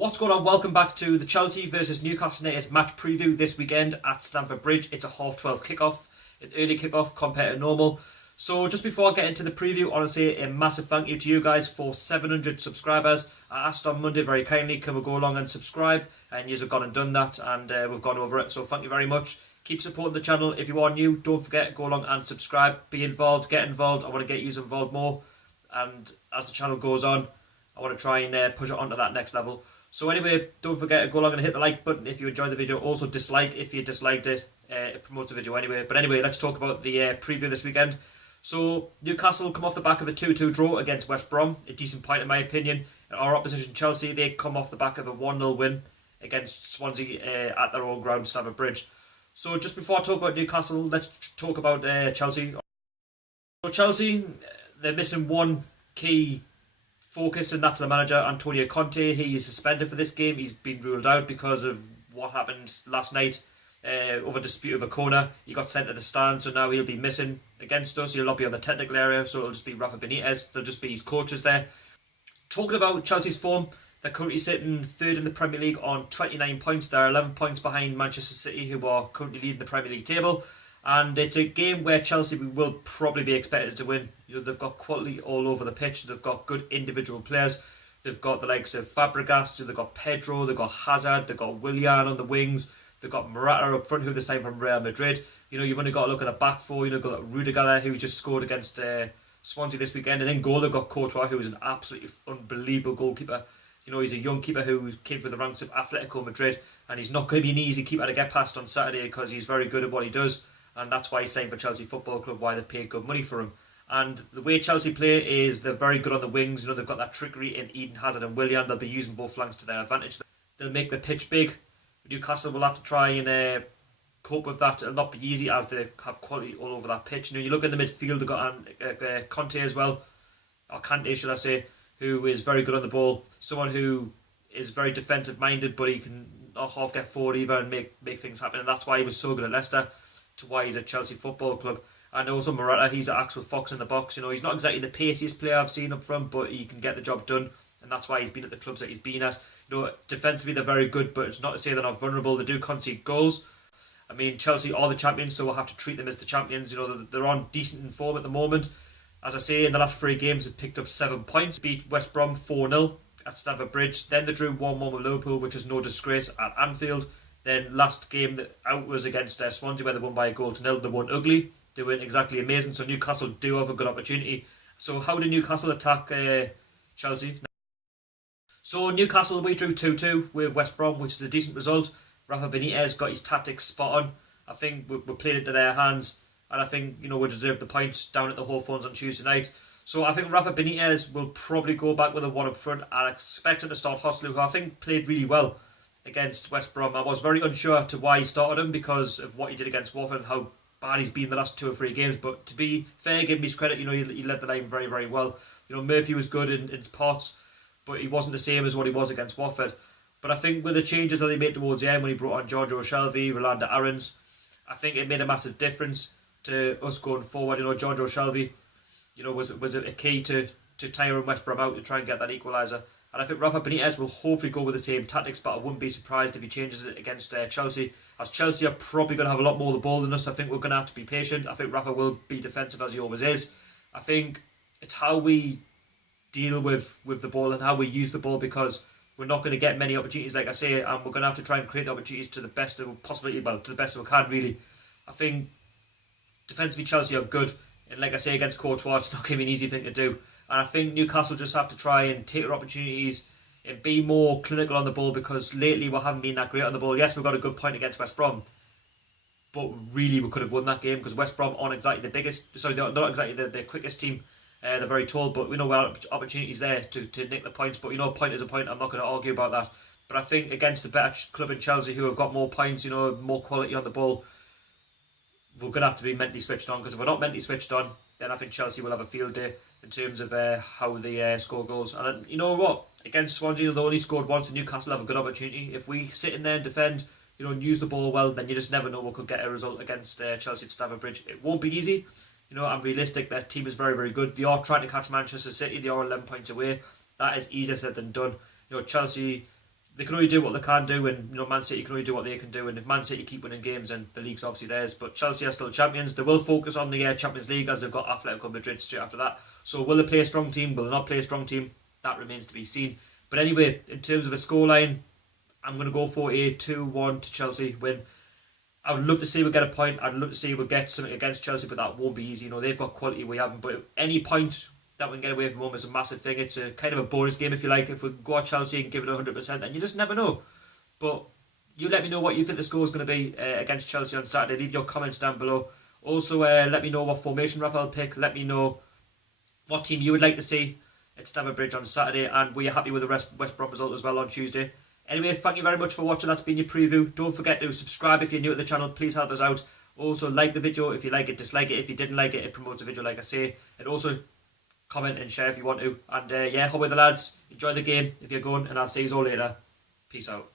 What's going on? Welcome back to the Chelsea versus Newcastle United match preview this weekend at Stamford Bridge. It's a 12:30 kickoff, an early kickoff compared to normal. So just before I get into the preview, I want to say a massive thank you to you guys for 700 subscribers. I asked on Monday very kindly, can we go along and subscribe? And you have gone and done that, and we've gone over it. So thank you very much. Keep supporting the channel. If you are new, don't forget, go along and subscribe. Be involved, get involved. I want to get you involved more. And as the channel goes on, I want to try and push it onto that next level. So anyway, don't forget to go along and hit the like button if you enjoyed the video. Also dislike if you disliked it. It promotes the video anyway. But anyway, let's talk about the preview this weekend. So Newcastle come off the back of a 2-2 draw against West Brom. A decent point in my opinion. Our opposition Chelsea, they come off the back of a 1-0 win against Swansea at their own ground, Stamford Bridge. So just before I talk about Newcastle, let's talk about Chelsea. So Chelsea, they're missing one key focus, and that's the manager, Antonio Conte. He is suspended for this game. He's been ruled out because of what happened last night over dispute of a corner. He got sent to the stand, so now he'll be missing against us. He'll not be on the technical area, so it'll just be Rafa Benitez. There'll just be his coaches there. Talking about Chelsea's form, they're currently sitting third in the Premier League on 29 points. They're 11 points behind Manchester City, who are currently leading the Premier League table. And it's a game where Chelsea will probably be expected to win. You know, they've got quality all over the pitch. They've got good individual players. They've got the likes of Fabregas, they've got Pedro, they've got Hazard, they've got Willian on the wings, they've got Morata up front, who they signed from Real Madrid. You know, you've only got to look at the back four. You know, you've got Rudiger there, who just scored against Swansea this weekend. And in goal, they've got Courtois, who is an absolutely unbelievable goalkeeper. You know, he's a young keeper who came through the ranks of Atletico Madrid, and he's not going to be an easy keeper to get past on Saturday because he's very good at what he does. And that's why he's signed for Chelsea Football Club, why they paid good money for him. And the way Chelsea play is they're very good on the wings. You know, they've got that trickery in Eden Hazard and Willian. They'll be using both flanks to their advantage. They'll make the pitch big. Newcastle will have to try and cope with that. It'll not be easy as they have quality all over that pitch. You know, you look in the midfield, they've got Conte as well, or Kante should I say, who is very good on the ball. Someone who is very defensive minded, but he can not half get forward either and make things happen. And that's why he was so good at Leicester, to why he's at Chelsea Football Club. And also Morata, he's an actual fox in the box. You know, he's not exactly the paciest player I've seen up front, but he can get the job done, and that's why he's been at the clubs that he's been at. You know, defensively they're very good, but it's not to say they're not vulnerable. They do concede goals. I mean, Chelsea are the champions, so we'll have to treat them as the champions. You know, they're on decent form at the moment. As I say, in the last 3 games, they've picked up 7 points. Beat West Brom 4-0 at Stamford Bridge. Then they drew 1-1 with Liverpool, which is no disgrace, at Anfield. Then last game that out was against Swansea, where they won by a goal to nil. They won ugly. They weren't exactly amazing, so Newcastle do have a good opportunity. So how do Newcastle attack Chelsea? So Newcastle, we drew 2-2 with West Brom, which is a decent result. Rafa Benitez got his tactics spot on. I think we played into their hands, and I think, you know, we deserved the points down at the Hawthorns on Tuesday night. So I think Rafa Benitez will probably go back with a 1 up front. I expect him to start Hoslu, who I think played really well against West Brom. I was very unsure to why he started him because of what he did against Watford and how bad he's been the last 2 or 3 games. But to be fair, give him his credit, you know, he led the line very, very well. You know, Murphy was good in parts, but he wasn't the same as what he was against Watford. But I think with the changes that he made towards the end, when he brought on Giorgio Shelvey, Rolando Aarons, I think it made a massive difference to us going forward. You know, Giorgio Shelvey, you know, was a key to tiring West Brom out to try and get that equaliser. And I think Rafa Benitez will hopefully go with the same tactics, but I wouldn't be surprised if he changes it against Chelsea, as Chelsea are probably going to have a lot more of the ball than us. I think we're going to have to be patient. I think Rafa will be defensive as he always is. I think it's how we deal with the ball and how we use the ball, because we're not going to get many opportunities, like I say, and we're going to have to try and create opportunities to the best of possibility, well, to the best we can, really. I think defensively Chelsea are good, and like I say, against Courtois, it's not going to be an easy thing to do. And I think Newcastle just have to try and take their opportunities and be more clinical on the ball, because lately we haven't been that great on the ball. Yes, we've got a good point against West Brom, but really we could have won that game because West Brom aren't exactly the biggest, sorry, they're not exactly the quickest team. They're very tall, but we know we have opportunities there to nick the points. But, you know, a point is a point. I'm not going to argue about that. But I think against the better club in Chelsea, who have got more points, you know, more quality on the ball, we're going to have to be mentally switched on, because if we're not mentally switched on, then I think Chelsea will have a field day in terms of how they score goals. And you know what? Against Swansea, they only scored once, and Newcastle have a good opportunity. If we sit in there and defend, you know, and use the ball well, then you just never know what could get a result against Chelsea at Stamford Bridge. It won't be easy. You know, I'm realistic. Their team is very, very good. They are trying to catch Manchester City. They are 11 points away. That is easier said than done. You know, Chelsea they can only do what they can do, and Man City can only do what they can do. And if Man City keep winning games, then the league's obviously theirs. But Chelsea are still champions. They will focus on the Champions League as they've got Atletico Madrid straight after that. So will they play a strong team? Will they not play a strong team? That remains to be seen. But anyway, in terms of a scoreline, I'm going to go for a 2-1 to Chelsea win. I would love to see we get a point. I'd love to see we get something against Chelsea, but that won't be easy. They've got quality we haven't. But any point that we can get away from home is a massive thing. It's a kind of a bonus game, if you like. If we go at Chelsea and give it 100%, and you just never know. But you let me know what you think the score is going to be against Chelsea on Saturday. Leave your comments down below. Also, let me know what formation Rafa will pick. Let me know what team you would like to see at Stamford Bridge on Saturday. And we are happy with the West Brom result as well on Tuesday. Anyway, thank you very much for watching. That's been your preview. Don't forget to subscribe if you're new to the channel. Please help us out. Also, like the video if you like it, dislike it if you didn't like it. It promotes the video, like I say. And also, comment and share if you want to. And yeah, hope with the lads. Enjoy the game if you're going. And I'll see you all later. Peace out.